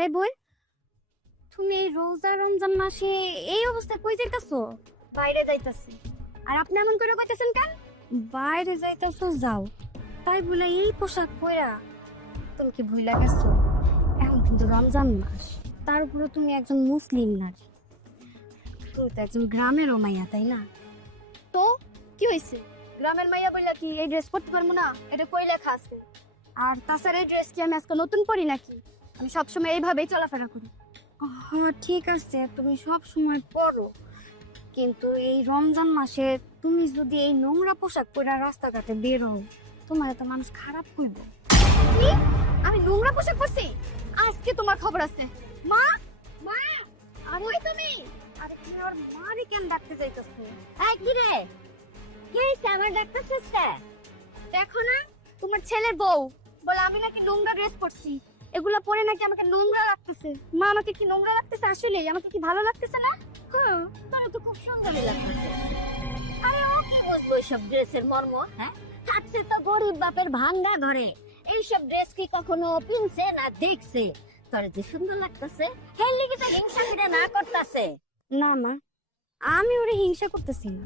আরে বই, তুমি এই রোজা রমজান মাসে এই অবস্থায় কই যাইতাছো? বাইরে যাইতাছি। আর আপনি এমন করে কইতেছেন কেন? বাইরে যাইতাছো যাও, তাই বলে এই পোশাক পরা? তুমি কি ভুইলা গেছো এখন কিন্তু রমজান মাস, তার উপরে তুমি একজন মুসলিম নারী, তুমি তো একজন গ্রামেরও মাইয়া, তাই না? তো কি হইছে? গ্রামের মাইয়া বইলা কি এই ড্রেস পরতে পারবো না? এটা কই লেখা আছে? আর তাছাড়া এই ড্রেস কি আমি আজকে নতুন পরি নাকি? আমি সবসময় এইভাবেই চলাফেরা করি। হ্যাঁ ঠিক আছে, তুমি সব সময় পরো, কিন্তু এই রমজান মাসে তুমি যদি এই নোংরা পোশাক পরে রাস্তাঘাটে বের হও, তোমার তো মানুষ খারাপ কইবো। কি? আমি নোংরা পোশাক পরছি? আজকে তোমার খবর আছে। মা, মা, আর ওই তুমি? আরে তুমি আর মারে কেন ডাকতে যাইতাছ? এই কি রে? কি হইছে? আমার ডাকতেছিস কে? দেখো না, তোমার ছেলের বউ বলে আমি নাকি নোংরা ড্রেস পরছি, এগুলা পরে নাকি আমাকে নোংরা লাগতেছে। মা, আমাকে কি নোংরা লাগতেছে? আসলে আমাকে কি ভালো লাগতেছে না? হ্যাঁ, তোর তো খুব সুন্দরই লাগতেছে। আরে ও কি বুঝবো এইসব ড্রেসের মর্ম? হ্যাঁ, থাকছে তো গরিব বাপের ভাঙ্গা ঘরে, এইসব ড্রেস কি কখনো পিনছে না দেখছে? তোর যে সুন্দর লাগতেছে, হের লিগে তো হিংসা করে না করতেছে। না মা, আমি ওরে হিংসা করতেছি না,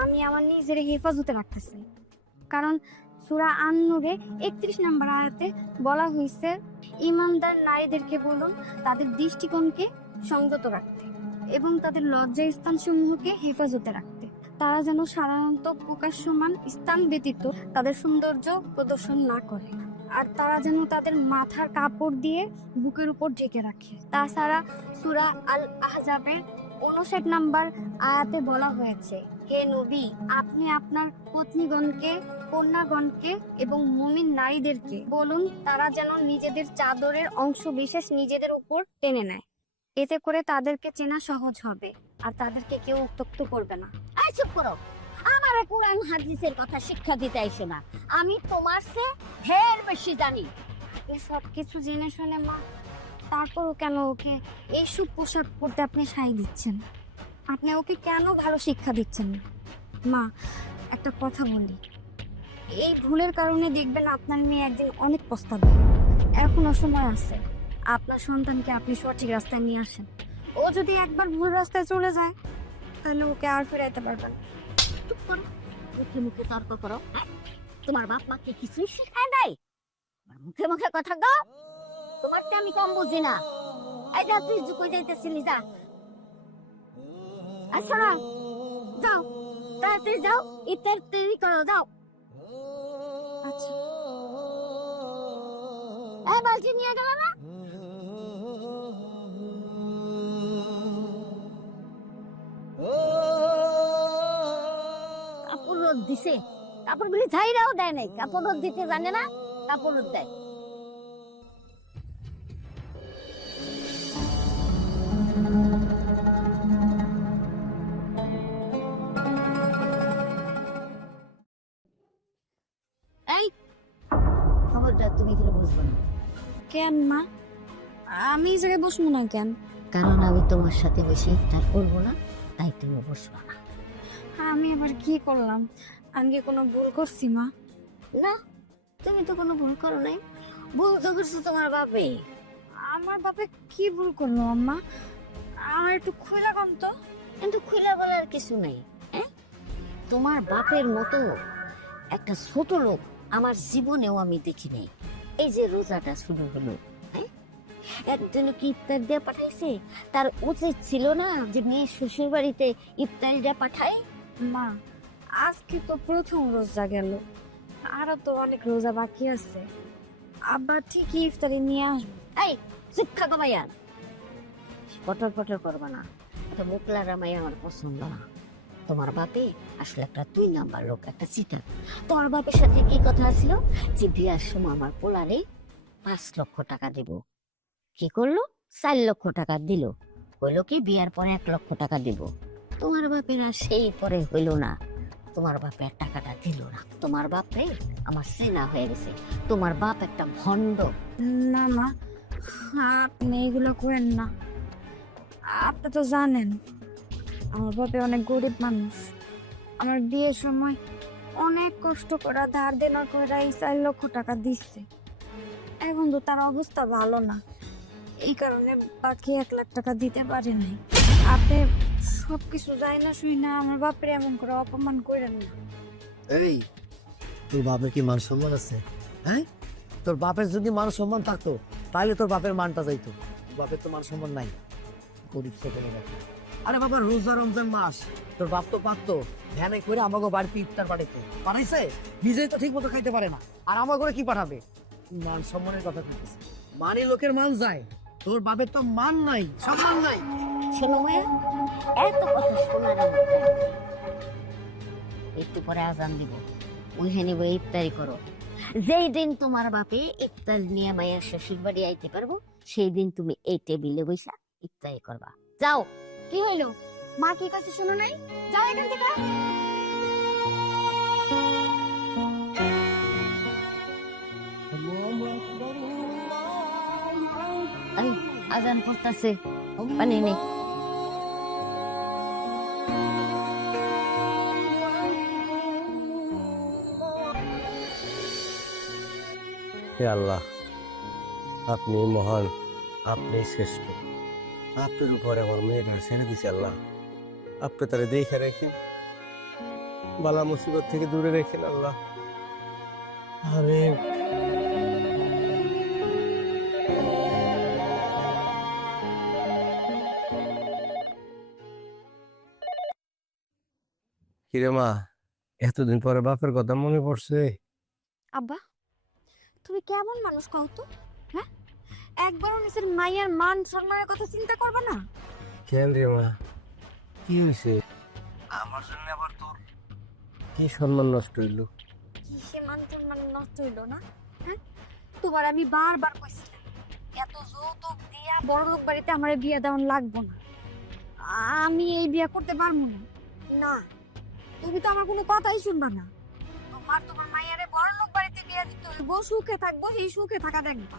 আমি আমার নিজের হেফাজতে রাখতেছি। কারণ সূরা আন-নূরে 31 নম্বর আয়াতে বলা হয়েছে, ইমানদার নারীদেরকে বলুন তাদের দৃষ্টিকোণকে সংযত রাখতে এবং তাদের লজ্জা স্থান সমূহকে হেফাজতে রাখতে। তারা যেন সাধারণত প্রকাশ্যমান স্থান ব্যতীত তাদের সৌন্দর্য প্রদর্শন না করে, আর তারা যেন তাদের মাথার কাপড় দিয়ে বুকের উপর ঢেকে রাখে। তাছাড়া সূরা আল আহজাবের 59 নম্বর আয়াতে বলা হয়েছে, হে নবী, আপনি আপনার পত্নীগণকে, কন্যাগণকে এবং মুমিন নারীদেরকে বলুন তারা যেন নিজেদের চাদরের অংশ বিশেষ নিজেদের উপর টেনে নেয়, এতে করে তাদেরকে চেনা সহজ হবে আর তাদেরকে কেউ উত্ত্যক্ত করবে না। আই চুপ করো, আমার কোরআন হাদিসের কথা শিক্ষা দিতে আইসো না। আমি তোমার চেয়ে ঢের বেশি জানি। আপনি সবকিছু জেনে শুনে মা, তারপরও কেন ওকে এইসব পোশাক পরতে আপনি সাই দিচ্ছেন? আপনি ওকে কেন ভালো শিক্ষা দিচ্ছেন না? মা, একটা কথা বলি, এই ভুলের কারণে দেখবেন আপনার মেয়ে একদিন অনেক পস্তাবে। এখনো সময় আছে, আপনার সন্তানকে আপনি সঠিক রাস্তায় নিয়ে আসেন। ও যদি একবার ভুল রাস্তায় চলে যায়, তাহলে ওকে আর ফেরাইতে পারবেন না। চুপ করো, মুখে মুখে তর্ক করো। হ্যাঁ? তোমার বাপ মাকে কিছুই শিখায় নাই? আমার মুখে মুখে কথা গো, তোমার তো আমি কম বুঝি না। এই যা, তুই কই যাইতেছিলি? যা, আচ্ছা না, যাও তাড়াতাড়ি যাও, ইফতার তৈরি করো, যাও। আচ্ছা, এই বালতি নিয়ে গেল না? কাপড় রোদ দিছে, কাপড়গুলি ঝাইরাও দেয় নাই, কাপড় রোদ দিতে জানে না, কাপড় রোদ দেয়। এই খবরটা তুমি কিন্তু বুঝবো না, কেন মা? আমি এই জায়গায় বসবো না কেন? কারণ আমি তোমার সাথে বসে ইফতার করবো না, তাই তুমি বসবো না। আমি আবার কি করলাম? আমি কি কোনো ভুল করছি মা? না, তুমি তো কোনো ভুল করো নাই, ভুল তো করছো তোমার বাপে। আমার বাপে কি ভুল করলো আম্মা? আমার একটু খুলে কম তো। কিন্তু খুলে বলার কিছু নাই। হ্যাঁ, তোমার বাপের মতো একটা ছোট লোক আমার জীবনেও আমি দেখি নাই। এই যে রোজাটা শুরু হলো, হ্যাঁ, একজন কি ইফতার দিয়ে পাঠাইছে? তার উচিত ছিল না যে মেয়ে শ্বশুর বাড়িতে ইফতার দিয়ে পাঠায়? মা, আজকে তো প্রথম রোজা গেল, আরো তো অনেক রোজা বাকি আছে। আব্বা ঠিকই ইফতারি নিয়ে আসবো। এই শিক্ষা কমাইয়া পটর পটর করবা না, তো মুখলারা মাইয়া আমার পছন্দ না। তোমার বাপে আসলে একটা 2 নাম্বার লোক, একটা চিটার। তোমার বাপের সাথে কি কথা ছিল যে বিয়ার সময় আমার পোলারে 5 লক্ষ টাকা দেব। কি করলো? 4 লক্ষ টাকা দিল। হইলো কি বিয়ার পরে 1 লক্ষ টাকা দিব। তোমার বাপের আর সেই পরে হইল না, তোমার বাপের টাকাটা দিল না। তোমার বাপরে আমার চেনা হয়ে গেছে, তোমার বাপ একটা ভণ্ড। না মা, আপনি এগুলো করেন না। আপনি তো জানেন আমার বাপে অনেক গরিব মানুষ। আমার বিয়ের সময় অনেক কষ্ট করে ধার দেনা করে এই 4 লক্ষ টাকা দিচ্ছে। এখন তো তার অবস্থা ভালো না, এই কারণে বাকি 1,00,000 টাকা দিতে পারি নাই। আপনি সবকিছু যাই না শুই না আমার বাপরে এমন করে অপমান করেন না। এই তোর বাপের কি মান সম্মান আছে? হ্যাঁ, তোর বাপের যদি মান সম্মান থাকতো তাহলে তোর বাপের মানটা যাইতো। তোর বাপের তো মান সম্মান নাই, গরিব ছোট লোক। আরে বাবা, রোজা রমজান মাস, তোর বাপ তো পারতো ধ্যানে করে আমাকে বাড়িতে ইফতার পাঠাইতে পাঠাইছে, নিজেই তো ঠিক মতো খাইতে পারে না, আর আমার করে কি পাঠাবে? মান সম্মানের কথা বলতেছে, মানে লোকের মান যায়, তোর বাপের তো মান নাই, সম্মান নাই। শোনো মায়া, এত কথা শোনার আমার time নেই। একটু পরে আজান দিব, ওইখানে বই ইফতারি করো। যেই দিন তোমার বাপে ইফতার নিয়ে মায়ের শ্বশুর বাড়ি আইতে পারবো, সেই দিন তুমি এই টেবিলে বসা ইফতারি করবা। যাও। কি হইলো? মা কি কাছে শুনো নাই? যাও এখান থেকে। আরে আজান করতেছে, পানি নেই। হে আল্লাহ, আপনি মহান, আপনি শ্রেষ্ঠ। আপনার উপরে আমার মেয়েটা ছেড়ে দিছে আল্লাহ। আপনি তারা দেখে রেখে বালা মুসিবত থেকে দূরে রেখেন আল্লাহ। আরে কিরে মা, এতদিন পরে বাপের কথা মনে পড়ছে? আব্বা, তুমি কেমন মানুষ কও তো? হ্যাঁ, একবারও নিজের মায়ের মান সম্মানের কথা চিন্তা করবে না? কেন রে মা, কি হয়েছে? আমার জন্য আবার তোর কি সম্মান নষ্ট হইলো? কি সে মান সম্মান নষ্ট হইলো না? হ্যাঁ, তোমার আমি বারবার কইছিলাম এত যৌতুক দিয়া বড় লোক বাড়িতে আমার বিয়ে দেওয়ান লাগবো না, আমি এই বিয়ে করতে পারবো না। না, তুমি তো আমার কোনো কথাই শুনবা না। তোমার মায়েরে বড় লোক বাড়িতে বিয়ে দিতে হইব, সুখে থাকবো, সেই সুখে থাকা দেখবা।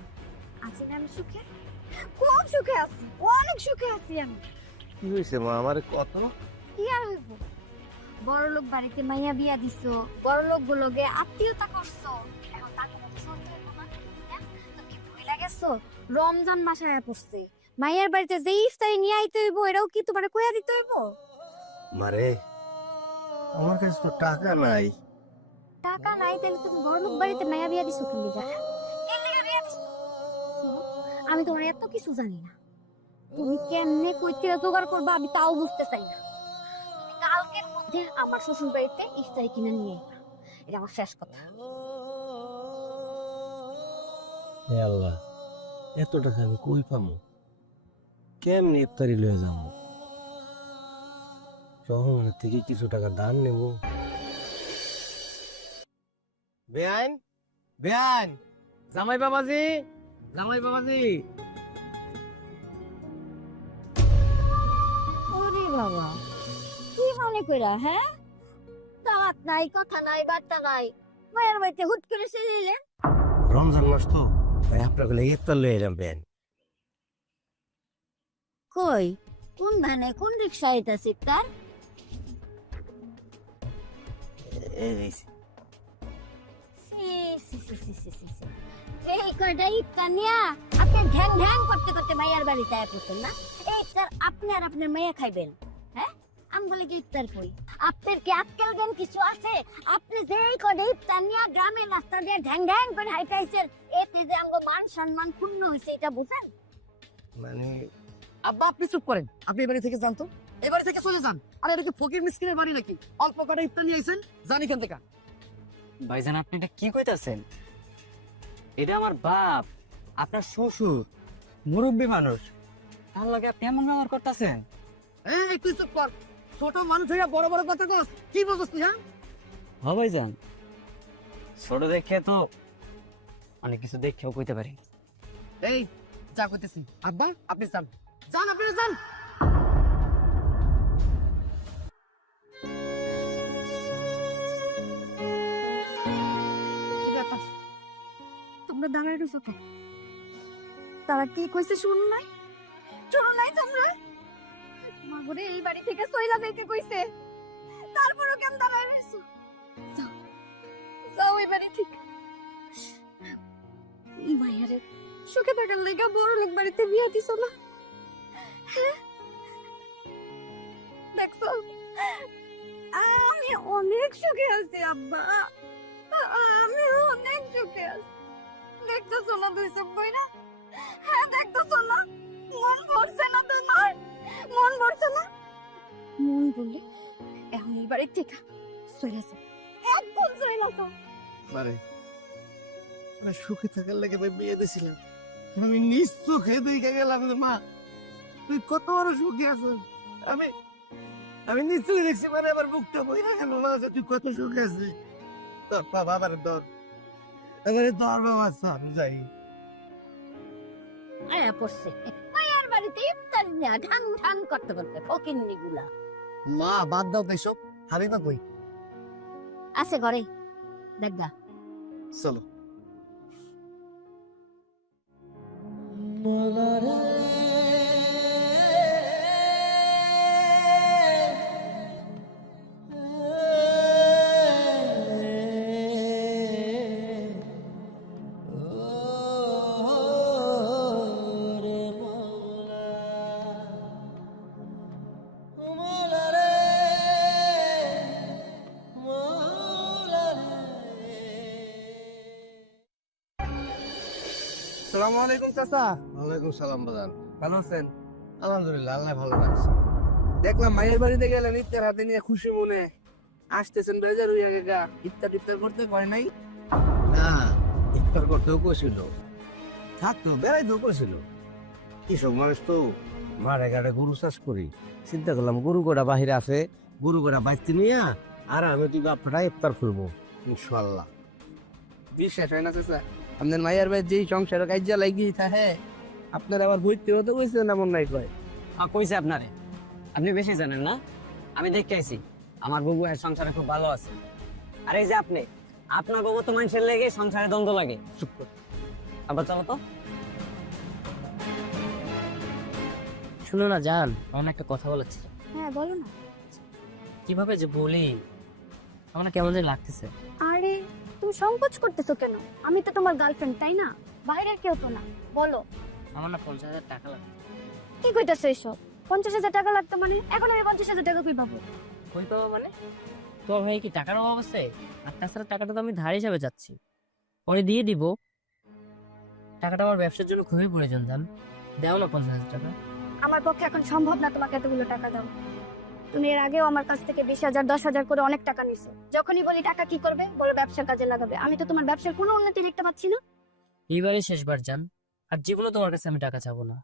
আছি না আমি সুখে? খুব সুখে আছি, অনেক সুখে আছি আমি। কি হয়েছে মা, আমার কত? কি আর হইব? বড় লোক বাড়িতে মাইয়া বিয়া দিছো, বড় লোক গুলোকে আত্মীয়তা করছো, এখন তাকে তো চলতে হইব না? হ্যাঁ? তো কি ভুলে গেছো রমজান মাস আয়া পড়ছে, মাইয়ার বাড়িতে যে ইফতারি নিয়ে আইতে হইব এটাও কি তোমারে কইয়া দিতে হইব? মারে, আমার কাছে তো টাকা নাই। টাকা নাই তাহলে তুমি বড় লোক বাড়িতে মাইয়া বিয়া দিছো কি লিগা? হ্যাঁ, কি লিগা বিয়া দিছো? শোনো, আমি তোমার এত কিছু জানি না, তুমি কেমনে কইতে জোগাড় করবা আমি তাও বুঝতে চাই না। তুমি কালকের মধ্যে আমার শ্বশুর বাড়িতে ইফতারি কিনে নিয়ে আইবা, এটা আমার শেষ কথা। হে আল্লাহ, এত টাকা আমি কই পাবো? কেমনি ইফতারি লয়ে যাবো? শহরের থেকে কিছু টাকা দান নেব। বেআইন, বেআইন, জামাই বাবাজি, জামাই বাবাজি। ওরে বাবা, কি মনে কইরা? হ্যাঁ, দাওয়াত নাই, কথা নাই, বার্তা নাই, মায়ের বাড়িতে হুট করে চলে। রমজান মাস তো, তাই আপনাকে ইফতার লয়ে এলাম বেআইন। কই, কোন ভ্যানে, কোন রিক্সা আইতাছে তার? এই কয়টা ইফতার নিয়া আপনি ঢ্যাং ঢ্যাং করতে করতে মাইয়ার বাড়িতে আয়া পড়ছেন না? এই ইফতার আপনি আর আপনার মাইয়া খাইবেন? হ্যাঁ, আমি বলি যে ইফতার কই? আপনার কি আক্কেল জ্ঞান কিছু আছে? আপনি যেই কয়টা ইফতার নিয়া গ্রামে রাস্তা দিয়ে ঢ্যাং ঢ্যাং করে হাইটাইছেন, এতে যে আমগো মান সম্মান ক্ষুণ্ণ হয়েছে, এটা বুঝেন? মানে আব্বা, আপনি চুপ করেন, আপনি এবারে থেকে যান তো, এবারে থেকে চলে যান। আর এটা কি ফকির মিসকিনের বাড়ি নাকি? অল্প কটা ইফতার নিয়ে আইছেন, জানি এখান থেকে। ভাইজান, আপনি এটা কি কইতাছেন? এটা আমার বাপ, আপনার শ্বশুর, মুরব্বী মানুষ, তার লগে আপনি এমন ব্যবহার করতেছেন? এই তুই চুপ কর, ছোট মানুষ হইয়া বড় বড় কথা কস, কি বলছিস তুই? হ্যাঁ, হ্যাঁ ভাইজান, ছোট দেখে তো অনেক কিছু দেখেও কইতে পারি। এই যা করতেছি। আব্বা, আপনি যান, যান, আপনি যান। কি ব্যাপার, তোমরা দাঁড়ায় রয়েছো কেন? তারা কি কইছে শুনো নাই? শুনো নাই তোমরা? মাগরে এই বাড়ি থেকে সইলা যাইতে কইছে, তারপরও কেন দাঁড়ায় রয়েছো? যাও, যাও এই বাড়ি থেকে। মায়ারে সুখে থাকার লেগা বড় লোক বাড়িতে বিয়ে দিছো না? হ্যাঁ? দেখছো, আমি অনেক সুখে আছি আব্বা, আমি অনেক সুখে আছি। দেখতেছো না দুই চোখ বইরা? হ্যাঁ দেখতেছো না? মন ভরছে না তোমার? মন ভরছে না? মন বললে এখন এই বাড়ির থেকে চলে যাও, একদম চলে যাও। মানে মানে সুখে থাকার লেগে ভাই বিয়ে দিয়েছিলাম, আমি নিজ চোখে দেখে গেলাম যে মা তুই কত বড় সুখে আছো। আমি আমি নিশ্চয়ই দেখছি, মানে আবার বুকটা বইরা গেল মা যে তুই কত সুখে আছিস। তোর বাবা আবার দর এবারে তোর বাবা আমি যাই। আয়া পড়ছে মায়ের বাড়িতে ইফতার না ঢাং ঢাং করতে করতে ফকিন্নি গুলা মা বাদ দাও তো এসব, হারিমা কই? আছে ঘরে, দেখবা। চলো। আসসালামু আলাইকুম চাচা। ওয়ালাইকুম সালাম বাজান। ভালো আছেন? আলহামদুলিল্লাহ, আল্লাহ ভালো রাখছে। দেখলাম মায়ের বাড়িতে গেলেন ইফতার হাতে নিয়ে খুশি মনে আসতেছেন, বেজার হইয়া গেগা। ইফতার টিফতার করতে পারে নাই? না, ইফতার করতেও কইছিল, থাকতো বেড়াইতেও কইছিল। কৃষক মানুষ তো, মাঠে ঘাটে গরু চাষ করি, চিন্তা করলাম গরু গোড়া বাহিরে আছে, গরু গোড়া বাইতে নিয়ে আর আমি তুই বাপটা ইফতার করবো ইনশাল্লাহ। বিশ্বাস হয় না চাচা, আপনার মায়ের বাড়ির যেই সংসারে কাজা লাগি থাকে, আপনার আবার বইতে হতে কইছেন এমন নাই কয়। কইছে আপনারে, আপনি বেশি জানেন না। আমি দেখতে আইছি আমার বুবু এর সংসারে খুব ভালো আছে। আর এই যে আপনি, আপনার বাবু তো মানুষের লেগে সংসারে দ্বন্দ্ব লাগে। চুপ কর, আবার চলো তো। শুনো না জান, আমার একটা কথা বলেছি। হ্যাঁ বলো না। কিভাবে যে বলি, আমার না কেমন যেন লাগতেছে। আরে তুমি সংকোচ করতেছো কেন? আমি তো তোমার গার্লফ্রেন্ড, তাই না? বাইরের কেউ তো না। বলো, আমার না 50,000 টাকা লাগবে। কি কইতাছো এসব? 50,000 টাকা লাগতো মানে? এখন আমি 50,000 টাকা কই পাবো? কই পাবো মানে? তোর ভাই কি টাকার অভাব আছে? আর তাছাড়া টাকাটা তো আমি ধার হিসাবে যাচ্ছি, পরে দিয়ে দিব। টাকাটা আমার ব্যবসার জন্য খুবই প্রয়োজন জান, দাও না 50,000 টাকা। আমার পক্ষে এখন সম্ভব না তোমাকে এতগুলো টাকা দাও। তুমি এর আগেও আমার কাছ থেকে 20,000 10,000 করে অনেক টাকা নিছো। যখনই বলি টাকা কি করবে, বলো ব্যবসার কাজে লাগাবে। আমি তো তোমার ব্যবসার কোনো উন্নতি দেখতে পাচ্ছি না। এইবারই শেষবার জান, আর জীবনে তোমার কাছে আমি টাকা চাবো না।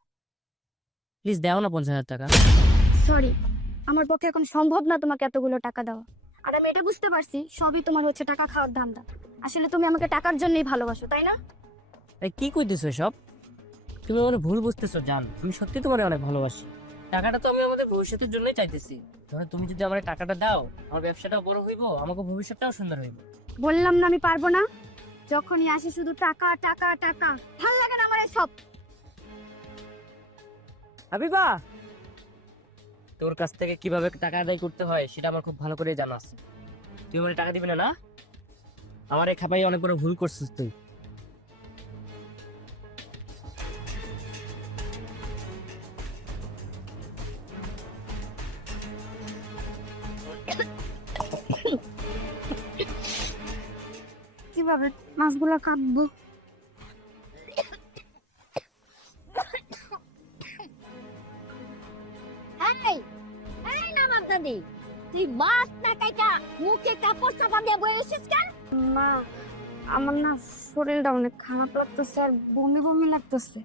প্লিজ দাও না 50,000 টাকা। সরি, আমার পক্ষে এখন সম্ভব না তোমাকে এতগুলো টাকা দেওয়া। আর আমি এটা বুঝতে পারছি সবই তোমার হচ্ছে টাকা খাওয়ার ধান্দা। আসলে তুমি আমাকে টাকার জন্যই ভালোবাসো, তাই না? এই কি কইতেছো সব? তুমি আমার ভুল বুঝতেছো জান, আমি সত্যি তোমার অনেক ভালোবাসি। টাকাটা তো আমি আমাদের ভবিষ্যতের জন্যই চাইতেছি। ধরো তুমি যদি আমার টাকাটা দাও, আমার ব্যবসাটাও বড় হইব, আমাকে ভবিষ্যৎটাও সুন্দর হইব। বললাম না আমি পারবো না। যখনই আসি শুধু টাকা টাকা টাকা, ভাল লাগে না আমার এসব। হাবিবা, তোর কাছ থেকে কিভাবে টাকা আদায় করতে হয় সেটা আমার খুব ভালো করে জানা আছে। তুই আমার টাকা দিবি না? না, আমার এই খাপাই অনেক বড় ভুল করছিস তুই। কিভাবে মাছগুলো কাটবো? এই এই না মাদাদি, তুই মাছ না কাইটা মুখে কাপড় চাপা দিয়ে বসেছিস কেন? মা, আমার না শরীরটা অনেক খারাপ লাগতেছে আর বমি বমি লাগতেছে।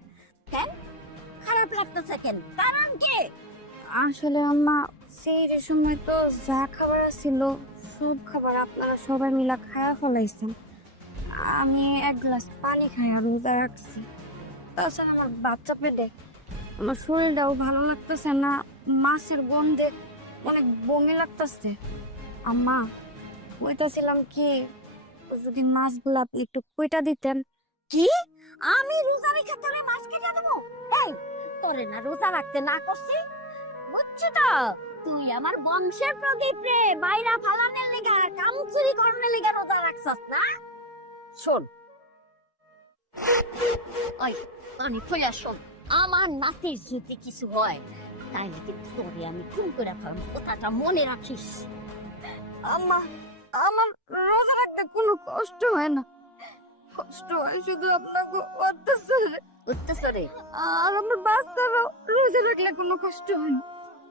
খারাপ লাগতেছে কেন? কারণ কি? আসলে আম্মা, সেই সময় তো যা খাবার ছিল সব খাবার আপনারা সবাই মিলা খায়া ফলাইছেন। আমি এক গ্লাস পানি খাই আর রোজা রাখছি। তাছাড়া আমার বাচ্চা পেটে, আমার শরীরটাও ভালো লাগতেছে না। মাছের গন্ধে অনেক বমি লাগতেছে। আম্মা, কইতাছিলাম কি, যদি মাছগুলো আপনি একটু কইটা দিতেন। কি? আমি রোজা রেখে তোরে মাছ কেটে দেবো? এই, তোরে না রোজা রাখতে না করছি? বুঝছি তো, তুই আমার বংশের প্রদীপ রে বাইরা ফালানের লিগা, কাম চুরি করনের লিগা রোজা রাখছস না? শোন, ওই পানি ফেলে শোন, আমার নাতির যদি কিছু হয় তাইলে কিন্তু তোরে আমি খুন করে ফেলবো, কথাটা মনে রাখিস। আম্মা, আমার রোজা রাখতে কোনো কষ্ট হয় না, কষ্ট হয় শুধু আপনাকে অত্যাচারে। অত্যাচারে? আর আমার বাচ্চারও রোজা রাখলে কোনো কষ্ট হয় না।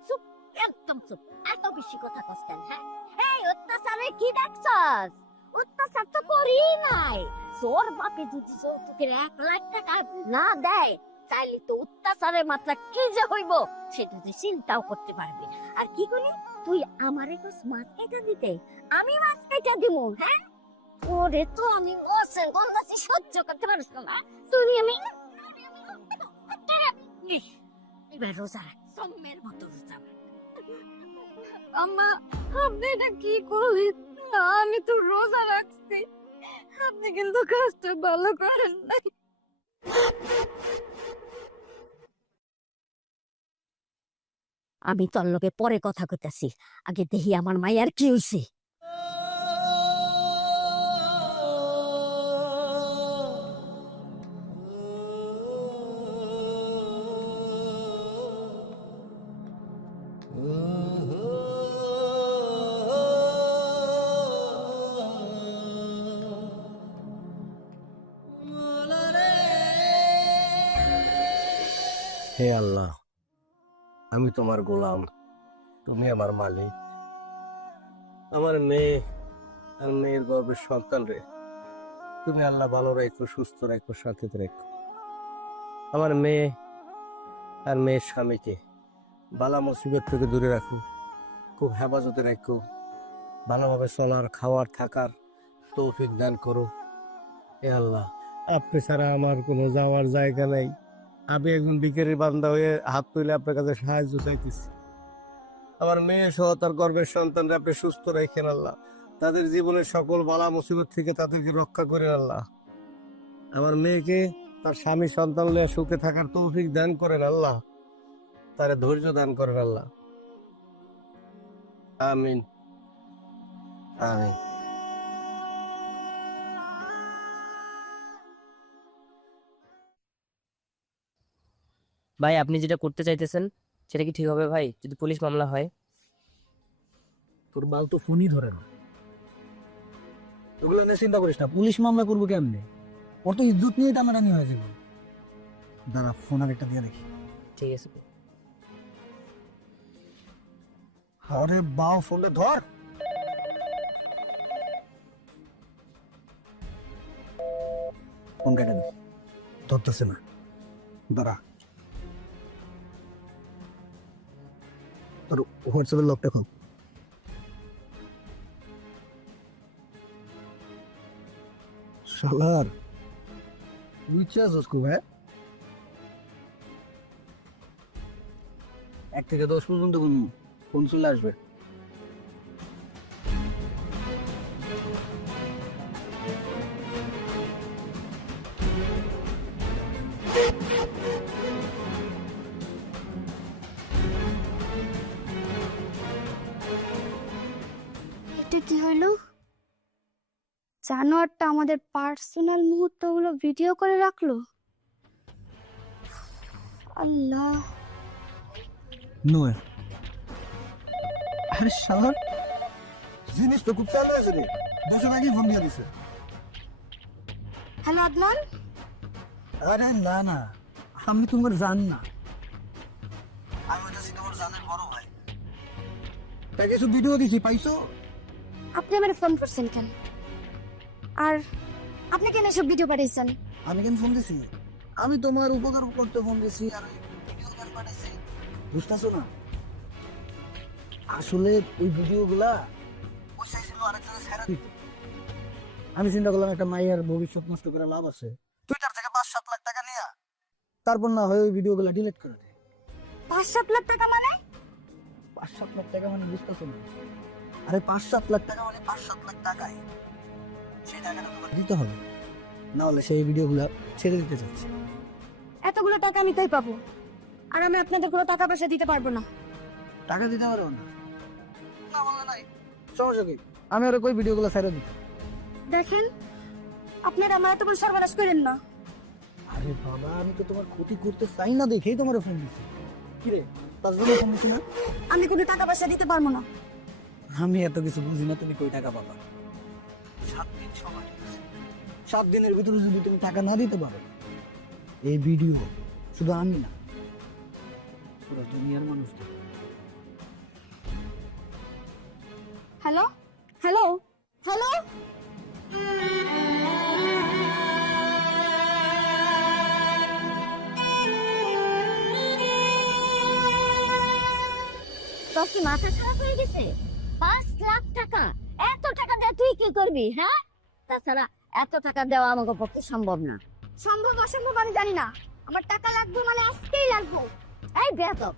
চুপ, একদম চুপ, এত বেশি কথা কস কেন? হ্যাঁ, এই অত্যাচারে কি দেখছস? অত্যাচার তো করি নাই। তোর বাপে যদি যৌতুকের 1 লাখ টাকা না দেয় তাইলে তো অত্যাচারের মাত্রা কি যে হইব সেটা তুই চিন্তাও করতে পারবি। আর কি করি তুই আমারে কস মাছ কেটে দিতে, আমি মাছ কেটে দিব? হ্যাঁ, ওরে তো আমি বসেন গন্ধাছি সহ্য করতে পারিস না তুই। আমি এবার রোজা রাখ, সম্মের মতো রোজা রাখ। আম্মা, আপনি এটা কি করলেন? আমি তো রোজা রাখছি, আপনি কিন্তু কাজটা ভালো করেন নাই। আমি তোর লগে পরে কথা কইতাছি, আগে দেখি আমার মায়ের কি হইছে। হে আল্লাহ, আমি তোমার গোলাম, তুমি আমার মালিক। আমার মেয়ে আর মেয়ের গর্বের সন্তান রে তুমি আল্লাহ ভালো রাখো, সুস্থ রাখো, সাথে রাখো। আমার মেয়ে আর মেয়ের স্বামীকে বালা মুসিবত থেকে দূরে রাখো, খুব হেফাজতে রাখো, ভালোভাবে চলার, খাওয়ার, থাকার তৌফিক দান করো। হে আল্লাহ, আপনি ছাড়া আমার কোনো যাওয়ার জায়গা নাই। আমি একজন ভিখারির বান্দা হয়ে হাত তুলে আপনার কাছে সাহায্য চাইতেছি। আমার মেয়ে সহ তার গর্ভের সন্তানরা আপনি সুস্থ রাখেন আল্লাহ, তাদের জীবনের সকল বালা মুসিবত থেকে তাদেরকে রক্ষা করেন আল্লাহ। আমার মেয়েকে তার স্বামী সন্তান লইয়া সুখে থাকার তৌফিক দান করেন আল্লাহ, তার ধৈর্য দান করেন আল্লাহ। আমিন আমিন। ভাই আপনি যেটা করতে চাইতেছেন সেটা কি ঠিক হবে ভাই, যদি পুলিশ মামলা হয়? তোর বাল তো ফোনই ধরে না, ওগুলো নিয়ে চিন্তা করিস না। পুলিশ মামলা করবো কেমনে? ওর তো ইজ্জত নিয়ে টানাটানি হয়ে যাবে। দাঁড়া, ফোন আর একটা দিয়ে দেখি। ঠিক আছে। আরে বাও, ফোনটা ধর। ফোন কেটে দে, ধরতেছে না। দাঁড়া, তোর হোয়াটসঅ্যাপের লকটা খোল। শালার রিচার্জ उसको है 1 থেকে 10 পর্যন্ত ফোন চলে আসবে। এটা কি হইলো? জানোয়ারটা আমাদের পার্সোনাল মুহূর্তগুলো ভিডিও করে রাখলো। আল্লাহ, নয়, আরে শালার জিনিস তো খুব চালু আছে রে, 2 আগেই ফোন দিয়ে দিছে। হ্যালো আদনান। আরে না না, আমি তোমার জান না, আমি হচ্ছে তোমার জানের বড় ভাই। তাই কিছু ভিডিও দিছি, পাইছো? আপনি আমার ফোন করছেন কেন? আর আপনি কেন এসব ভিডিও পাঠিয়েছেন? আমি কেন ফোন দিছি? আমি তোমার উপকার করতে ফোন দিছি আর ভিডিও গান পাঠাইছি, বুঝতেছো না? আসলে ওই ভিডিওগুলা ওই চাইছিল আরেকজনের ছেড়ে দিতে। আমি চিন্তা করলাম একটা মায়ের ভবিষ্যৎ নষ্ট করে লাভ আছে, টুইটার থেকে 5-7 লাখ টাকা নিয়া তারপর না হয় ওই ভিডিওগুলা ডিলিট করে দে। 5-7 লাখ টাকা মানে? 5-7 লাখ টাকা মানে বুঝতেছো না? আরে 5-7 লাখ টাকা মানে 5-7 লাখ টাকাই, সেই টাকাটা তোমার দিতে হবে, না হলে সেই ভিডিওগুলা ছেড়ে দিতে চাচ্ছে। এতগুলো টাকা আমি তাই পাবো, আর আমি আপনাদের কোনো টাকা পয়সা দিতে পারবো না। টাকা দিতে পারবো না? না বলে নাই, সমস্যা কি? আমি আর কই ভিডিওগুলো ছেড়ে দিই। দেখেন, আপনারা আমার এত বড় সর্বনাশ করেন না। আরে বাবা, আমি তো তোমার ক্ষতি করতে চাই না দেখেই তোমার ফোন দিচ্ছি। কিরে, তার জন্য ফোন দিচ্ছি না? আমি কোনো টাকা পয়সা দিতে পারবো না। আমি এত কিছু বুঝি না, তুমি কই টাকা পাবা? 7 দিন সময় আছে। 7 দিনের ভিতরে যদি তুমি টাকা না দিতে পারো, এই ভিডিও শুধু আমি না, পুরো দুনিয়ার মানুষ দেখবে। হ্যালো হ্যালো হ্যালো, তোর কি মাথা খারাপ হয়ে গেছে? 5 লাখ টাকা, এত টাকা দিয়ে তুই কি করবি? হ্যাঁ, তাছাড়া এত টাকা দেওয়া আমাকে পক্ষে সম্ভব না। সম্ভব অসম্ভব আমি জানি না, আমার টাকা লাগবে মানে আজকেই লাগবে। এই বেয়াদব,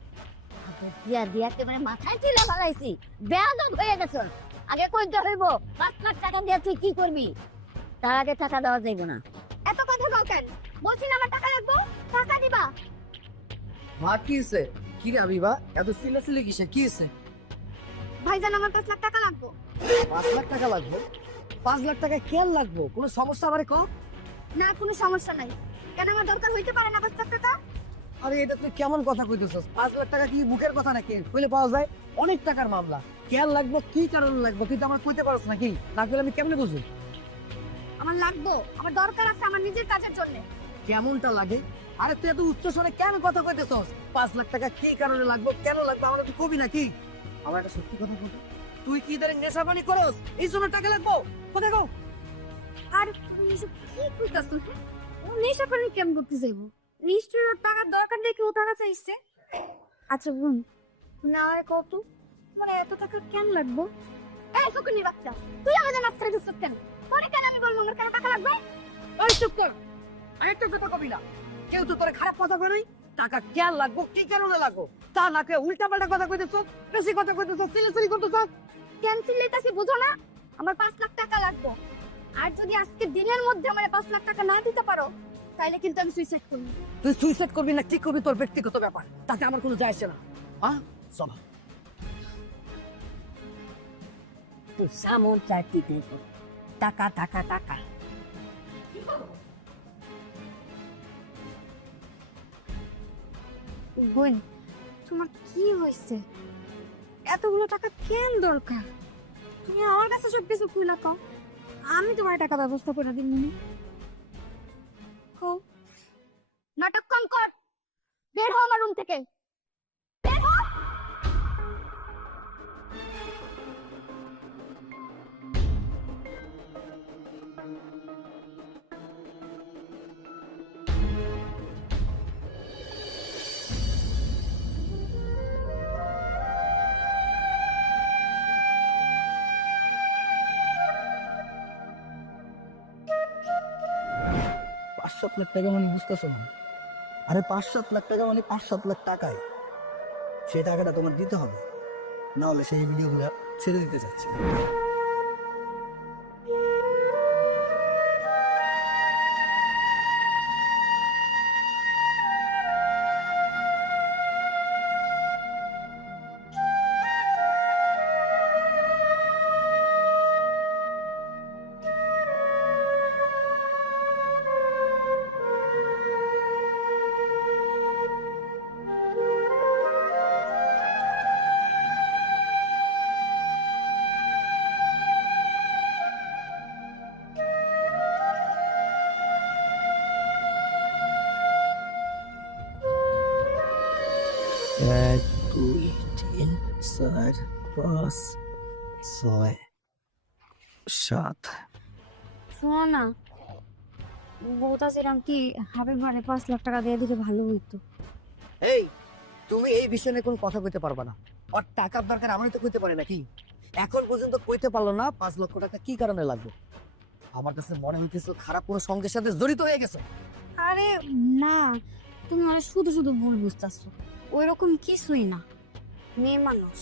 দিয়া দিয়া একেবারে মাথায় তুলে ফেলাইছি, বেয়াদব হয়ে গেছ। আগে কইতে হইব 5 লাখ টাকা দিয়ে তুই কি করবি, তার আগে টাকা দেওয়া যাইব না। এত কথা বল কেন? বলছি না আমার টাকা লাগবে, টাকা দিবা। মা কি হয়েছে? কি রে আবিবা, এত সিলে কিসে? কি হয়েছে? ভাইজান আমার 5 লাখ টাকা লাগবে। 5 লাখ টাকা লাগবে? 5 লাখ টাকা কেন লাগবে? কোনো সমস্যা আমারে কও। না কোনো সমস্যা নাই, কেন আমার দরকার হইতে পারে না 5 লাখ টাকা? আরে এটা তুই কেমন কথা কইতেছস? 5 লাখ টাকা কি মুখের কথা নাকি? কইলে পাওয়া যায়? অনেক টাকার মামলা। কেন লাগবে, কি কারণে লাগবে তুই তো আমার কইতে পারছ নাকি? না কইলে আমি কেমনে বুঝি? আমার লাগবে, আমার দরকার আছে আমার নিজের কাজের জন্য। কেমনটা লাগে? আরে তুই এত উচ্চ স্বরে কেন কথা কইতেছস? 5 লাখ টাকা কি কারণে লাগবে, কেন লাগবে আমার তুই কবি নাকি? আমার একটা সত্যি কথা বল, তুই কি ধরে নেশা পানি করস এই জন্য টাকা লাগবে? কোথায় গো? আর তুমি এসব কি কইতাছো? ও নেশা করে কেমন করতে যাইবো? নিশ্চয়ই ওর টাকার দরকার দেখে ও টাকা চাইছে। আচ্ছা বোন, না আর কত মানে এত টাকা কেন লাগবে? এই ফকুনি বাচ্চা, তুই আমাদের মাঝখানে ঢুকছিস কেন? পরে কেন আমি বলবো আমার কেন টাকা লাগবে? ওই চুপ কর, আরেকটা কথা কবি না। কেউ তো তোরে খারাপ কথা কই নাই। টাকা কেন লাগবে, কি কারণে লাগবে তা না কে উল্টা পাল্টা কথা কইতেছস, বেশি কথা কইতেছস, সিলেসিলি করতেছস। ক্যান্সেল লেটাসি বুঝো না? আমার 5 লাখ টাকা লাগবে। আর যদি আজকে দিনের মধ্যে আমার 5 লাখ টাকা না দিতে পারো, তাহলে কিন্তু আমি সুইসাইড করব। তুই সুইসাইড করবি না কি করবি তোর ব্যক্তিগত ব্যাপার, তাতে আমার কোনো যায় আসে না। হ্যাঁ চল। তুই সামন চাইতে দেব, টাকা টাকা টাকা। বোন, তোমার কি হয়েছে? এতগুলো টাকা কেন দরকার? তুমি আমার কাছে সব কিছু খুলে কও, আমি তোমার টাকা ব্যবস্থা করে দিব। নাটক কম কর, বের হও আমার রুম থেকে, বের হও। পাঁচ 7 লাখ টাকা মানে বুঝতেছো না? আরে 5-7 লাখ টাকা মানে 5-7 লাখ টাকায় সেই টাকাটা তোমার দিতে হবে, না হলে সেই ভিডিওগুলো ছেড়ে দিতে চাচ্ছি। এক 2 3 4 5 6 7। শোনো না, বউটা সেরকম কি হাবিব ভাড়ে 5 লাখ টাকা দিয়ে দিলে ভালো হইতো। এই তুমি এই বিষয়ে নিয়ে কোনো কথা কইতে পারবা না। আর টাকার দরকার আমি তো কইতে পারি নাকি? এখন পর্যন্ত কইতে পারলো না 5 লক্ষ টাকা কি কারণে লাগবে। আমার কাছে মনে হইতেছে খারাপ কোনো সঙ্গের সাথে জড়িত হয়ে গেছে। আরে না, তুমি আর শুধু শুধু ভুল বুঝতেছো, ওই রকম কিছুই না। মেয়ে মানুষ,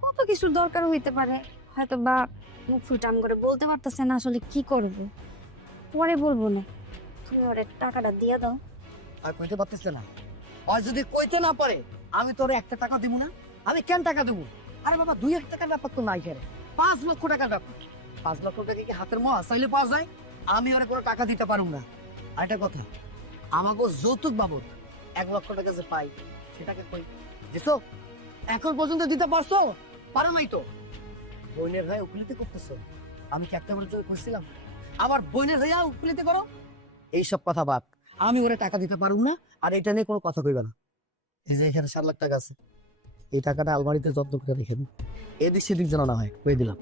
কত কিছুর দরকার হইতে পারে, হয়তো বা মুখ ফুটাম করে বলতে পারতেছে না আসলে কি করবে। পরে বলবো না, তুমি ওরে টাকাটা দিয়ে দাও। আর কইতে পারতেছে না। আর যদি কইতে না পারে আমি তোরে 1 টাকা দেবো না। আমি কেন টাকা দেবো? আরে বাবা 2-1 টাকার ব্যাপার তো নাই কেরে, 5 লক্ষ টাকার ব্যাপার। 5 লক্ষ টাকা কি হাতের মোয়া চাইলে পাওয়া যায়? আমি ওরে কোনো টাকা দিতে পারুম না। আর একটা কথা, আমাকে যৌতুক বাবদ 1 লক্ষ টাকা যে পাই সেটাকে কই দিছো? এখন পর্যন্ত দিতে পারছো? পারো নাই তো। বোনের হয়ে উকিলিতে করতেছো, আমি কি একটা বলে করছিলাম আমার বোনের হইয়া উকিলিতে করো? এইসব কথা বাদ, আমি ওরে টাকা দিতে পারুম না, আর এটা নিয়ে কোনো কথা কইবা না। এই যে এখানে 7 লাখ টাকা আছে, এই টাকাটা আলমারিতে যত্ন করে রেখে দিন, এদিক সেদিক যেন না হয়, কই দিলাম।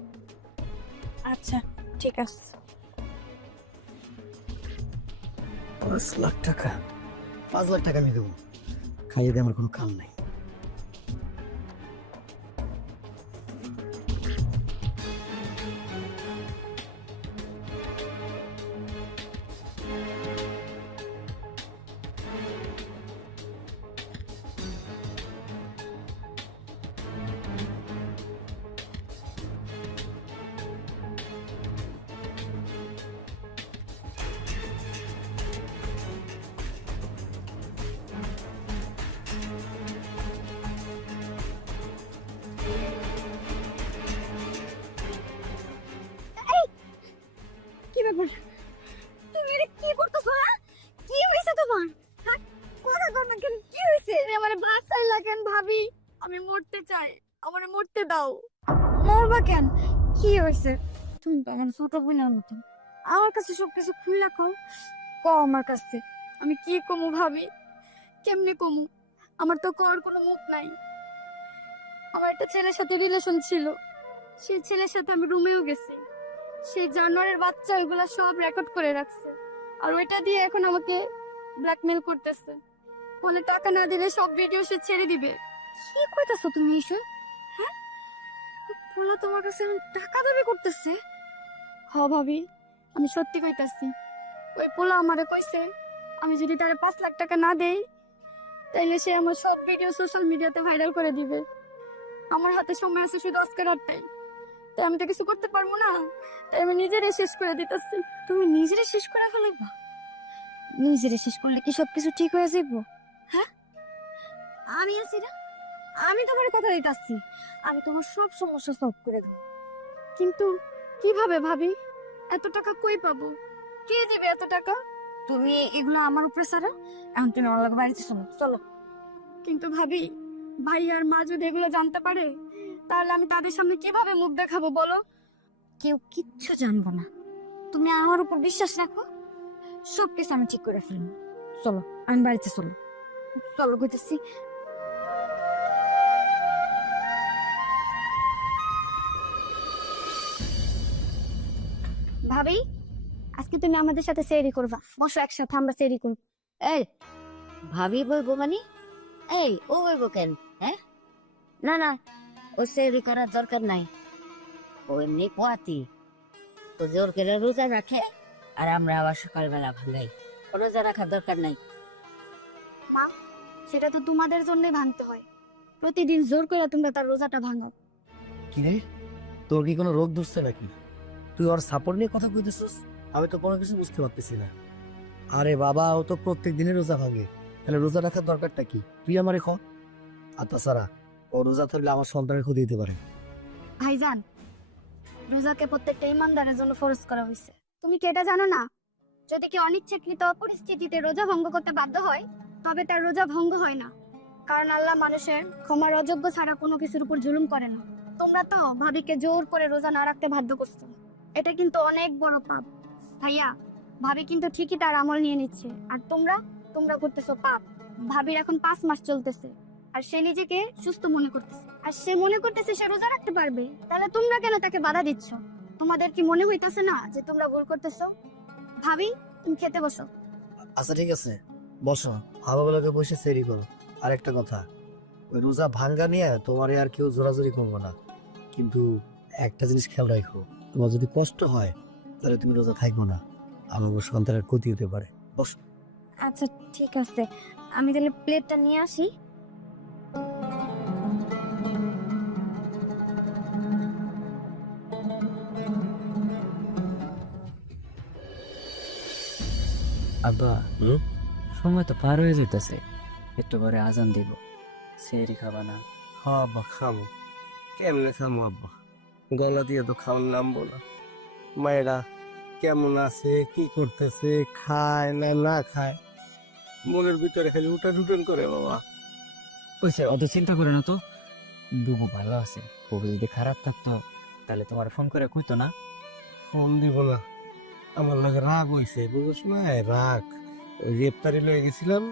আচ্ছা ঠিক আছে। 5 লাখ টাকা, 5 লাখ টাকা আমি দেবো, খাইয়ে দিয়ে আমার কোনো কাম নাই। কি ব্যাপার, তুমি এটা কি করতেছো? হ্যাঁ, কি হয়েছে তোমার? হ্যাঁ, কথা কর না কেন, কি হয়েছে? তুমি আমার বাঁচাই লাগেন ভাবি, আমি মরতে চাই, আমারে মরতে দাও। মরবা কেন? কি হয়েছে? তুমি তো আমার ছোট বোনের মতো, আমার কাছে সবকিছু খুললা কও, আমার কাছে আমি কি কমু ভাবি, কেমনে কমু? আমার তো কর কোনো মুখ নাই। আমার একটা ছেলের সাথে রিলেশন ছিল, সেই ছেলের সাথে আমি রুমেও গেছি, সেই জানোয়ারের বাচ্চা ওইগুলা সব রেকর্ড করে রাখছে, আর ওইটা দিয়ে এখন আমাকে ব্ল্যাকমেল করতেছে, বলে টাকা না দিলে সব ভিডিও সে ছেড়ে দিবে। কি কইতাছো তুমি এসব? হ্যাঁ, বলো তোমার কাছে এখন টাকা দাবি করতেছে? হ ভাবি, আমি সত্যি কইতাছি, ওই পোলা আমারে কইছে আমি যদি তারে 5 লাখ টাকা না দেই তাইলে সে আমার সব ভিডিও সোশ্যাল মিডিয়াতে ভাইরাল করে দিবে। আমার হাতে সময় আছে শুধু আজকে রাতটাই, তাই আমি তো কিছু করতে পারবো না, তাই আমি নিজেরই শেষ করে দিতেছি। তুমি নিজেরই শেষ করে ফেলবা? নিজেরই শেষ করলে কি সবকিছু ঠিক হয়ে যাইব? হ্যাঁ, আমি আছি না, আমি তোমার কথা দিতেছি, আমি তোমার সব সমস্যা সলভ করে দেব। কিন্তু কিভাবে ভাবি? এত টাকা কই পাবো? কে দিবে এত টাকা? তুমি এগুলো আমার উপরে ছাড়া, এখন তুমি আমার লগে বাড়িতে শোনো, চলো। কিন্তু ভাবি, ভাই আর মা যদি এগুলো জানতে পারে তাহলে আমি তাদের সামনে কিভাবে মুখ দেখাবো বলো? কেউ কিচ্ছু জানবো না, তুমি আমার উপর বিশ্বাস রাখো, সবকিছু আমি ঠিক করে ফেলবো। চলো, আমি বাড়িতে চলো, চলো কইতেছি। ভাবি, আজকে তুমি আমাদের সাথে সেরি করবা, বসো একসাথে আমরা সেরি করব। এই ভাবি বলবো মানে? এই ও বলবো কেন? হ্যাঁ, না না, ও সেরি করার দরকার নাই, ও এমনি পোয়াতি, তো জোর করে রোজা রাখে আর আমরা আবার সকালবেলা ভাঙাই, রোজা রাখার দরকার নাই। মা, সেটা তো তোমাদের জন্যই ভাঙতে হয়, প্রতিদিন জোর করে তোমরা তার রোজাটা ভাঙাও। কি রে, তোর কি কোনো রোগ ধরছে নাকি? তুই ওর সাপোর্ট নিয়ে কথা কইতেছিস? আমি তো কোনো কিছু বুঝতে পারতেছি না। আরে বাবা, ও তো প্রত্যেক দিনই রোজা ভাঙে, তাহলে রোজা রাখার দরকারটা কি? তুই আমারে খ। আর তাছাড়া ও রোজা থাকলে আমার সন্তানের ক্ষতি দিতে পারে। ভাইজান, রোজাকে প্রত্যেকটা ইমানদারের জন্য ফরজ করা হয়েছে, তুমি কি এটা জানো না? যদি কেউ অনিচ্ছাকৃত পরিস্থিতিতে রোজা ভঙ্গ করতে বাধ্য হয় তবে তার রোজা ভঙ্গ হয় না, কারণ আল্লাহ মানুষের ক্ষমার অযোগ্য ছাড়া কোনো কিছুর উপর জুলুম করে না। তোমরা তো ভাবিকে জোর করে রোজা না রাখতে বাধ্য করছো, এটা কিন্তু অনেক বড় পাপ। ভাইয়া, ভাবি কিন্তু ঠিকই তার আমল নিয়ে নিচ্ছে, আর তোমরা করতেছো পাপ। ভাবির এখন 5 মাস চলতেছে, আর সে নিজেকে সুস্থ মনে করতেছে, আর সে মনে করতেছে সে রোজা রাখতে পারবে, তাহলে তোমরা কেন তাকে বাধা দিচ্ছ? তোমাদের কি মনে হইতাছে না যে তোমরা ভুল করতেছো? ভাবি, তুমি খেতে বসো। আচ্ছা ঠিক আছে, বসো, ভালোগুলোকে বসে সেরি করো। আর একটা কথা, ওই রোজা ভাঙ্গা নিয়ে তোমার আর কেউ জোরাজোরি করবো না, কিন্তু একটা জিনিস খেয়াল রাখো, তোমার যদি কষ্ট হয় তাহলে তুমি রোজা থাকবো না, আমার সন্তানের ক্ষতি হতে পারে। বস। আচ্ছা ঠিক আছে, আমি তাহলে প্লেটটা নিয়ে আসি। আব্বা, সময় তো পার হয়ে যেতেছে, একটু পরে আজান দিব, সেরি খাবা না? হ্যাঁ আব্বা, খামো। কেমনে খামো আব্বা, গলা দিয়ে তো খাওয়ার নামবো না। মায়েরা কেমন আছে, কি করতেছে, খায় না না খায়, মনের ভিতরে খালি উঠান করে বাবা। ওইসে অত চিন্তা করে না তো, বুবু ভালো আছে। বুবু যদি খারাপ থাকতো তাহলে তোমার ফোন করে কইতো না? ফোন দিব না, আমার লাগে রাগ হইছে, বুঝছ না? রাগ ওই ইফতারি লয়ে গেছিলাম,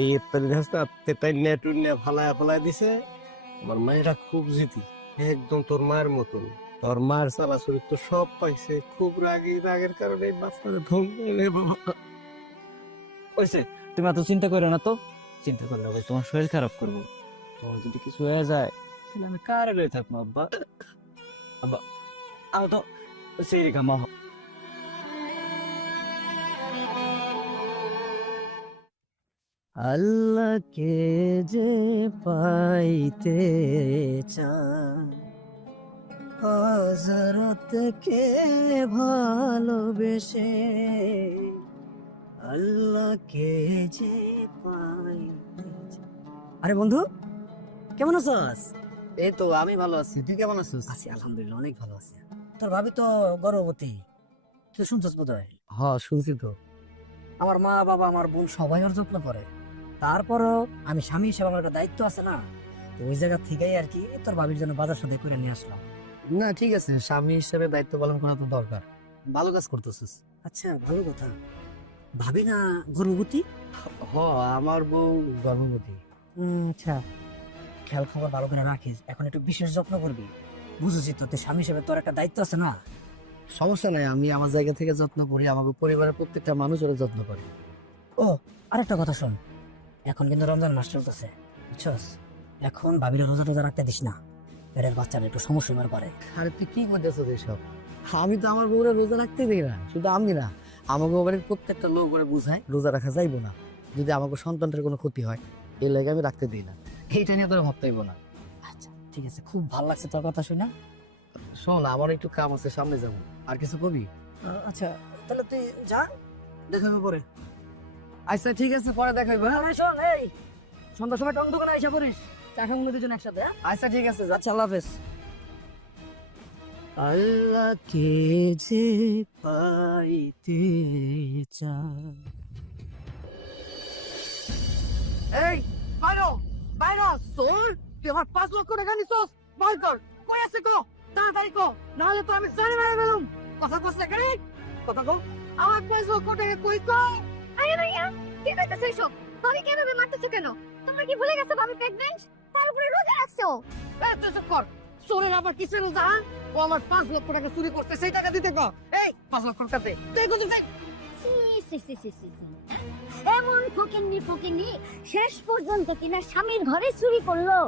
এই ইফতারি হাসতে আত্মে তাই নেট ফালায় দিছে। আমার মায়েরা খুব জিতি, একদম তোর মায়ের মতন। তোর মার চালা চরিত্র সব পাইছে, খুব রাগের কারণে বাচ্চাদের ধরে বাবা। ওইসে তুমি এত চিন্তা করো না তো, চিন্তা করলে হবে তোমার শরীর খারাপ করবো। তোমার যদি কিছু হয়ে যায় তাহলে আমি কারে লয়ে থাকবো আব্বা? আব্বা আমি তো সেই রেখা মা। আল্লাহকে যে পাইতে চায়, হযরতকে ভালোবেসে, আল্লাহকে যে পাইতে চায়। আরে বন্ধু, কেমন আছিস? এই তো আমি ভালো আছি, তুই কেমন আছিস? আছি আলহামদুলিল্লাহ, অনেক ভালো আছি। তোর ভাবি তো গর্ভবতী, তুই শুনছিস বোধ হয়? শুনছি তো। আমার মা বাবা আমার বোন সবাই ওর যত্ন করে, তারপরও আমি স্বামী হিসেবে আমার একটা দায়িত্ব আছে না, তো ওই জায়গা থেকেই আর কি তোর ভাবির জন্য বাজার সদাই করে নিয়ে আসলাম। না ঠিক আছে, স্বামী হিসেবে দায়িত্ব পালন করা তো দরকার, ভালো কাজ করতেছিস। আচ্ছা, ভালো কথা। ভাবি না গর্ভবতী? আমার বউ গর্ভবতী। আচ্ছা, খেয়াল খবর ভালো করে রাখিস, এখন একটু বিশেষ যত্ন করবি। বুঝেছি তো, তুই স্বামী হিসেবে তোর একটা দায়িত্ব আছে না। সমস্যা নাই, আমি আমার জায়গা থেকে যত্ন করি, আমাকে পরিবারের প্রত্যেকটা মানুষ ওরা যত্ন করে। আরেকটা কথা শোন, এখন কিন্তু রমজান মাস চলতেছে, বুঝছস? এখন ভাবির রোজা টোজা রাখতে দিস না, পেটের বাচ্চার একটু সমস্যা হতে পারে। আরে তুই কি করতেছিস এসব? আমি তো আমার বউরা রোজা রাখতে দিই না, শুধু আমি না, আমাকে বাড়ির প্রত্যেকটা লোক করে বুঝায় রোজা রাখা যাইবো না, যদি আমাকে সন্তানটার কোনো ক্ষতি হয়, এই লাগে আমি রাখতে দিই না। এইটা নিয়ে তোর ভাবতে হইব না। আচ্ছা ঠিক আছে, খুব ভালো লাগছে তোর কথা শুনে। শোন, আমার একটু কাম আছে, সামনে যাবো। আর কিছু কবি? আচ্ছা তাহলে তুই যা, দেখাবে পরে। আচ্ছা ঠিক আছে, পরে দেখাইবো। শোন, এই সন্ধ্যার সময় টন দোকানে এসে পড়িস, চা খাবো না দুজন একসাথে। আচ্ছা ঠিক আছে, যা। আচ্ছা, আল্লাহ হাফেজ। আল্লাহকে যে পাইতে চায়। এই বাইরো বাইরো, সোর তুই আমার 5 লক্ষ টাকা নিছস, বাইর কর। কই আছে কো, তাড়াতাড়ি কো, নাহলে তো আমি জানি মেরে ফেলুম। কথা কস না কেন? কথা কো, আমার 5 লক্ষ টাকা কই কো? আরে ভাইয়া, কি কইতাছো এসব? ভাবি কেন মারতেছো কেন? তোমরা কি ভুলে গেছো ভাবি প্রেগন্যান্ট? তার উপরে রোজা রাখছো। এই তুই চুপ কর। সোরের আবার কিসের রোজা? ও আমার 5 লক্ষ টাকা চুরি করতে, সেই টাকা দিতে কো। এই 5 লক্ষ টাকা দে, তুই কত চাই? সি সি সি সি সি সি। এমন ফকিন্নি শেষ পর্যন্ত কিনা স্বামীর ঘরে চুরি করলো।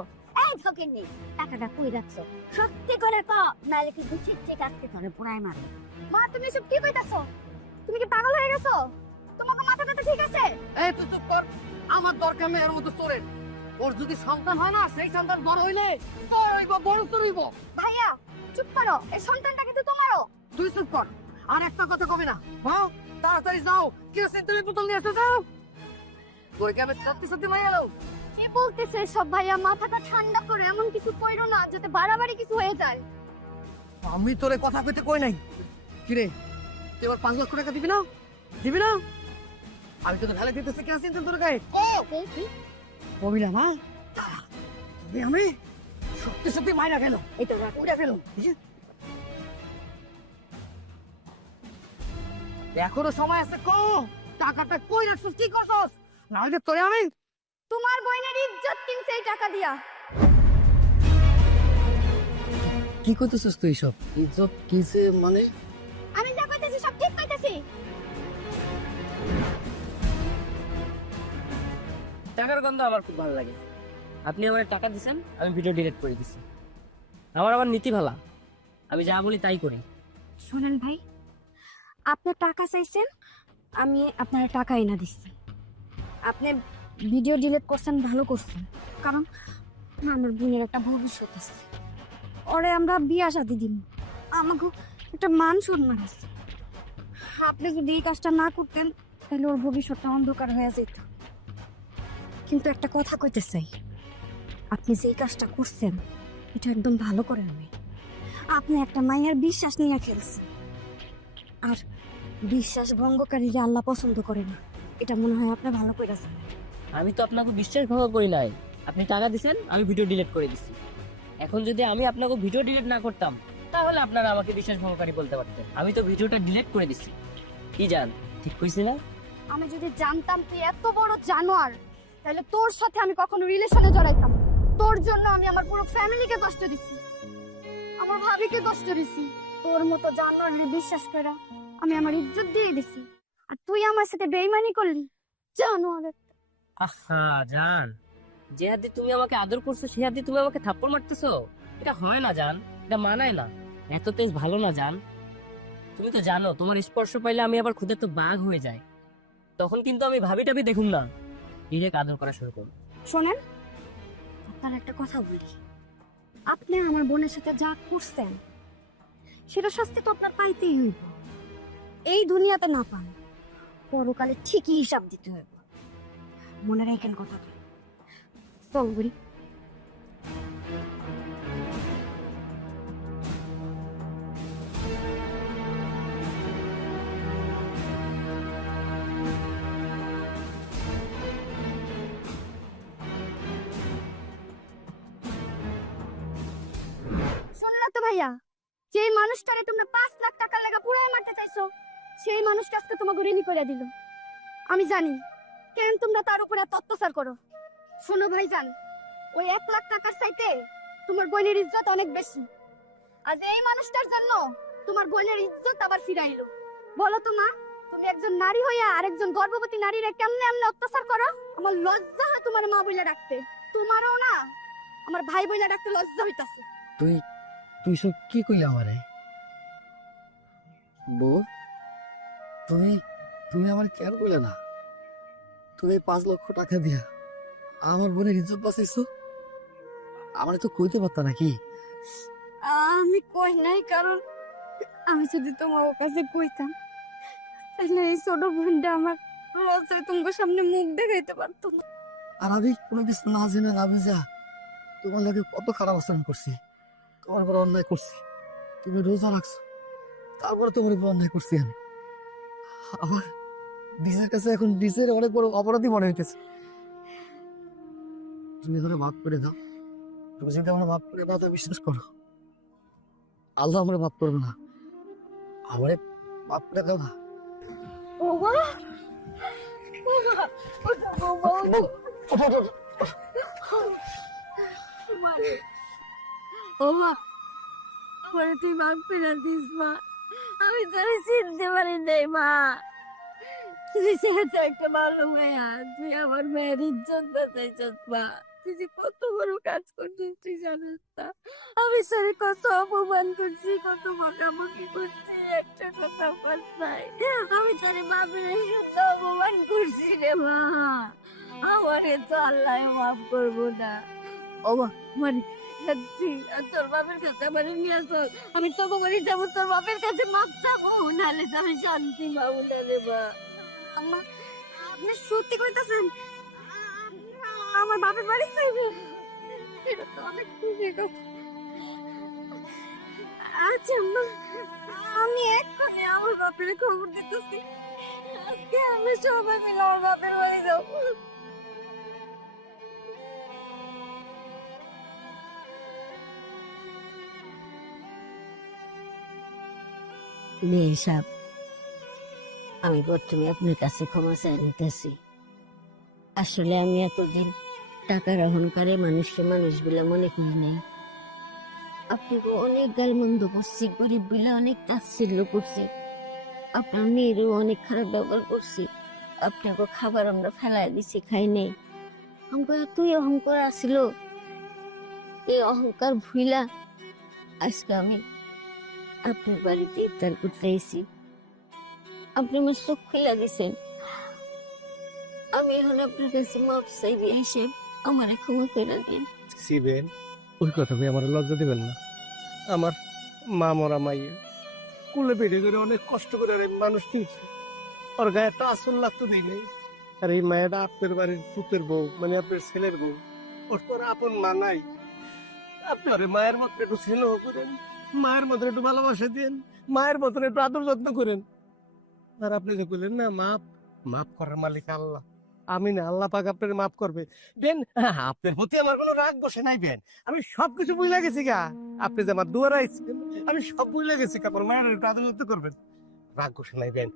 এই ফকিন্নি, টাকাটা কই রাখছো? সত্যি করে ক, নাইলে কি গুছিয়ে চেক আজকে ধরে পুরাই মারো। মা তুমি এসব কি কইতাছো? তুমি কি পাগল হয়ে গেছো? তোমার মাথাটা তো ঠিক আছে? এই তুই চুপ কর। আমার দরকার নেই এর মতো চোরের। ওর যদি সন্তান হয় না, সেই সন্তান বড় হইলে চোর হইব, বড় চোর হইব। ভাইয়া চুপ করো, এই সন্তানটা কিন্তু তোমারও। তুই চুপ কর, আর একটা কথা কবি না। হ্যাঁ, তাড়াতাড়ি যাও, কেরোসিন তেলের বোতল নিয়ে এসে যাও। কই যাবে? সত্যি মাই এলো। কি বলতেছে সব ভাইয়া? মাথাটা ঠান্ডা করে এমন কিছু কইরো না যাতে বাড়াবাড়ি কিছু হয়ে যায়। আমি তোরে কথা কইতে কই নাই। কি রে, তুই এবার 5 লক্ষ টাকা দিবি না? দিবি না? আমি তো ঢালে দিতেছি কেরোসিন তেল তোর গায়ে। কবি না মা, আমি সত্যি মাইরা গেল। এই তো উড়ে ফেলো। এখনো সময় আছে, কো টাকাটা কই রাখছিস, কি করছস? না হলে তোরে আমি। তোমার বইনের ইজ্জত কিনছে এই টাকা দিয়া। কি করতেছিস তুই সব? ইজ্জত কিসে মানে? আমি যা কইতেছি সব ঠিক কইতেছি। টাকার গন্ধ আমার খুব ভালো লাগে। আপনি আমার টাকা দিছেন, আমি ভিডিও ডিলিট করে দিছি। আমার নীতি ভালো, আমি যা বলি তাই করি। শোনেন ভাই, আপনি টাকা চাইছেন, আমি আপনার টাকা এনে দিচ্ছি। আপনি ভিডিও ডিলিট করছেন, ভালো করছেন, কারণ আমার বোনের একটা ভবিষ্যৎ আছে। ওরে আমরা বিয়া শাদি দিব, আমাকে একটা মান সম্মান আছে। আপনি যদি এই কাজটা না করতেন তাহলে ওর ভবিষ্যৎটা অন্ধকার হয়ে যেত। কিন্তু একটা কথা কইতে চাই, আপনি যে কাজটা করছেন এটা একদম ভালো করে হবে। আপনি একটা মায়ের বিশ্বাস নিয়ে খেলছেন, আর বিশ্বাস ভঙ্গকারীরা আল্লাহ পছন্দ করে না। এটা মনে হয় আপনার ভালো করে আছে। আমি তো আপনাকে বিশ্বাসঘাতক করি নাই। আপনি টাকা দিছেন, আমি ভিডিও ডিলিট করে দিছি। এখন যদি আমি আপনাকে ভিডিও ডিলিট না করতাম, তাহলে আপনারা আমাকে বিশ্বাসঘাতকারী বলতে পারতেন। আমি তো ভিডিওটা ডিলিট করে দিছি। কি জান, ঠিক কইছি না? আমি যদি জানতাম তুই এত বড় জানোয়ার, তাহলে তোর সাথে আমি কখনো রিলেশনে জড়াইতাম না। তোর জন্য আমি আমার পুরো ফ্যামিলিকে কষ্ট দিছি, আমার ভাবিকে কষ্ট দিছি। তোর মতো জানোয়ারকে বিশ্বাস করা আমি আমার ইজ্জত দিয়ে দিছি, আর তুই আমার সাথে বেইমানি করলি। জানোয়ার একটা। আহা জান, যে হাতে তুমি আমাকে আদর করছো সে হাতে তুমি আমাকে থাপ্পড় মারতেছো, এটা হয় না জান, এটা মানায় না। এত তেজ ভালো না জান। তুমি তো জানো তোমার স্পর্শ পাইলে আমি আবার ক্ষুধার্ত বাঘ হয়ে যাই। তখন কিন্তু আমি ভাবি টাবি দেখুন না, ডিরেক্ট আদর করা শুরু করুন। শোনেন, আপনার একটা কথা বলি, আপনি আমার বোনের সাথে যা করছেন সেটা শাস্তি তো আপনার পাইতেই হইব। এই দুনিয়াতে না পান, পরকালে ঠিকই হিসাব দিতে হইব। মনে রাখেন কথাটা। চল বুড়ি। শোনো না তো ভাইয়া, যে মানুষটারে তোমরা 5 লাখ টাকার লাগা পুরাই মারতে চাইছো, সেই মানুষটা আজকে তোমাকে রিলি করে দিল। আমি জানি কেন তোমরা তার উপরে এত অত্যাচার করো। শোনো ভাইজান, ওই 1 লাখ টাকার চাইতে তোমার বোনের ইজ্জত অনেক বেশি। আজ এই মানুষটার জন্য তোমার বোনের ইজ্জত আবার ফিরাইলো। বলো তো মা, তুমি একজন নারী হইয়া আরেকজন গর্ভবতী নারীরা কেমনে এমন অত্যাচার করো? আমার লজ্জা হয় তোমার মা বইলা ডাকতে। তোমারও না আমার ভাই বইলা ডাকতে লজ্জা হইতাছে। তুই সব কি কইলি আমারে? বউ, তুমি তুমি আমার কেন কইলে না? তুমি 5 লক্ষ টাকা দিয়া আমার বোনের ইজ্জত বাঁচাইছো, আমার তো কইতে পারতা নাকি? আমি কই নাই, কারণ আমি যদি তোমার কাছে কইতাম তাহলে এই ছোট বোনটা আমার লজ্জায় তোমার সামনে মুখ দেখাইতে পারতো না। আর আমি কোনো কিছু না জেনে না বুঝা তোমার লাগে কত খারাপ আচরণ করছি, তোমার বড় অন্যায় করছি। তুমি রোজা রাখছো, তারপরে তোমার উপর অন্যায় করছি আমি। আমার নিজের কাছে এখন নিজের অনেক বড় অপরাধী মনে হইতেছে। তুমি ধরে মাফ করে দাও। তুমি যদি আমার মাফ করে দাও তো বিশ্বাস করো, আল্লাহ আমার মাফ করবে না। আমারে মাফ করে দাও না। ও মা, আমারে তুই মাফ করে দিস মা। আমি তোরে চিনতে পারি নাই মা। তুই সেটা একটা ভালো মেয়া, তুই আমার মেয়ের ইজ্জত বাঁচাইছিস মা। তুই যে কত বড় কাজ করছিস তুই জানিস না। আমি স্যারে কত অপমান করছি, কত বকাবকি করছি, একটা কথা বল নাই। আমি তারে বাপের শুদ্ধ অপমান করছি রে মা। আমারে তো আল্লাহ মাফ করবো না। ও মা, মানে সত্যি তোর বাপের কাছে আমার নিয়ে আসো। আমি তোকে বলি যাবো তোর বাপের কাছে মাপ চাবো, নাহলে তো আমি শান্তি পাবো না রে মা। আম্মা, আপনি সত্যি কইতাছেন আমার বাপের বাড়ি যাইবে? এটা তো অনেক খুশির কথা। আচ্ছা আম্মা, আমি এক্ষুনি আমার বাপের খবর দিতেছি। আজকে আমরা সবাই মিলে আমার বাপের বাড়ি যাবো। সাহেব, আমি প্রথমে আপনার কাছে ক্ষমা চাই নিতেছি। আসলে আমি এতদিন টাকার অহংকারে মানুষকে মানুষ বলে মনে করি নাই। আপনাকে অনেক গালমন্দ করছি, গরিব বলে অনেক তাচ্ছিল্য করছি, আপনার মেয়েরও অনেক খারাপ ব্যবহার করছি। আপনাকে খাবার আমরা ফেলাই দিছি, খাই নেই। আমাকে এতই অহংকার আসিল, এই অহংকার ভুইলা আজকে আমি আপনার বাড়িতে ইফতার করতে এসেছি। আপনি আমার চোখ খুলে দিয়েছেন। আমি এখন আপনার কাছে মাপ চাইবি, এসে আমার ক্ষমা করে দিন। সিবেন, ওই কথা ভাই আমার লজ্জা দিবেন না। আমার মা মরা মাইয়া কুলে পেটে করে অনেক কষ্ট করে আর এই মানুষ কিনছে, ওর গায়ে একটা আসল লাগতো দেখে। আর এই মায়েরা আপনার বাড়ির পুতের বউ, মানে আপনার ছেলের বউ, ওর তো আর আপন মা নাই। আপনি ওরে মায়ের মতন একটু স্নেহ করেন, মায়ের মতন একটু ভালোবাসা দেন, মায়ের মতন একটু আদর যত্ন করেন। আর আপনি যে বললেন না মাফ করার মালিক আল্লাহ। আমি না, আল্লাহ পাক আপনার মাফ করবে। বেন, আপনার প্রতি আমার কোনো রাগ বসে নাই বেন। আমি সবকিছু ভুলে গেছি গা। আপনি যে আমার দুয়ারে আইছেন, আমি সব ভুলে গেছি। কাপড় মায়ের একটু আদর করবেন। রাগ বসে নাই বেন,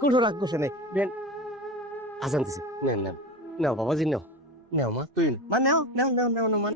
কোনো রাগ বসে নাই বেন। আজান দিছে, নেন নেন, নাও বাবাজি নাও, নাও মা, তুই মা, নাও নাও নাও নাও নাও মা।